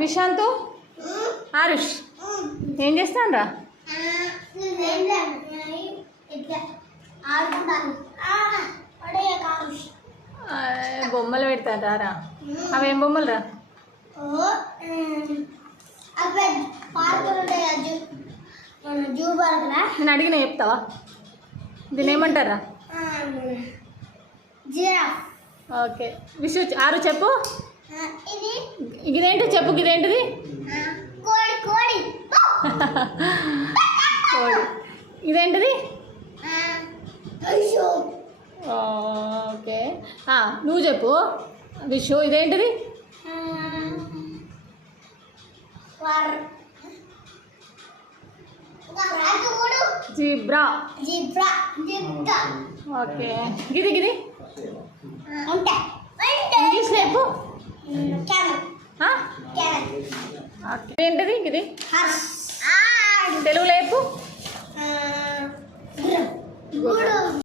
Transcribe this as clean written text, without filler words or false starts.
విశాంత్ ఆరుష్ ఏం చేస్తానరా? బొమ్మలు పెడతారా? అవేం బొమ్మలు రా? నేను అడిగిన చెప్తావా? దీని ఏమంటారా? ఓకే విషు ఆరు చెప్పు. ఇదేంటి చెప్పు, ఇదేంటిది? కోడి. ఇదేంటిది? ఓకే నువ్వు చెప్పు విషు, ఇదేంటిది? జీబ్రా. ఓకే గిది ఇంగ్లీష్ చెప్పు. ఏంటిది ఇది? తెలుగులో చెప్పు.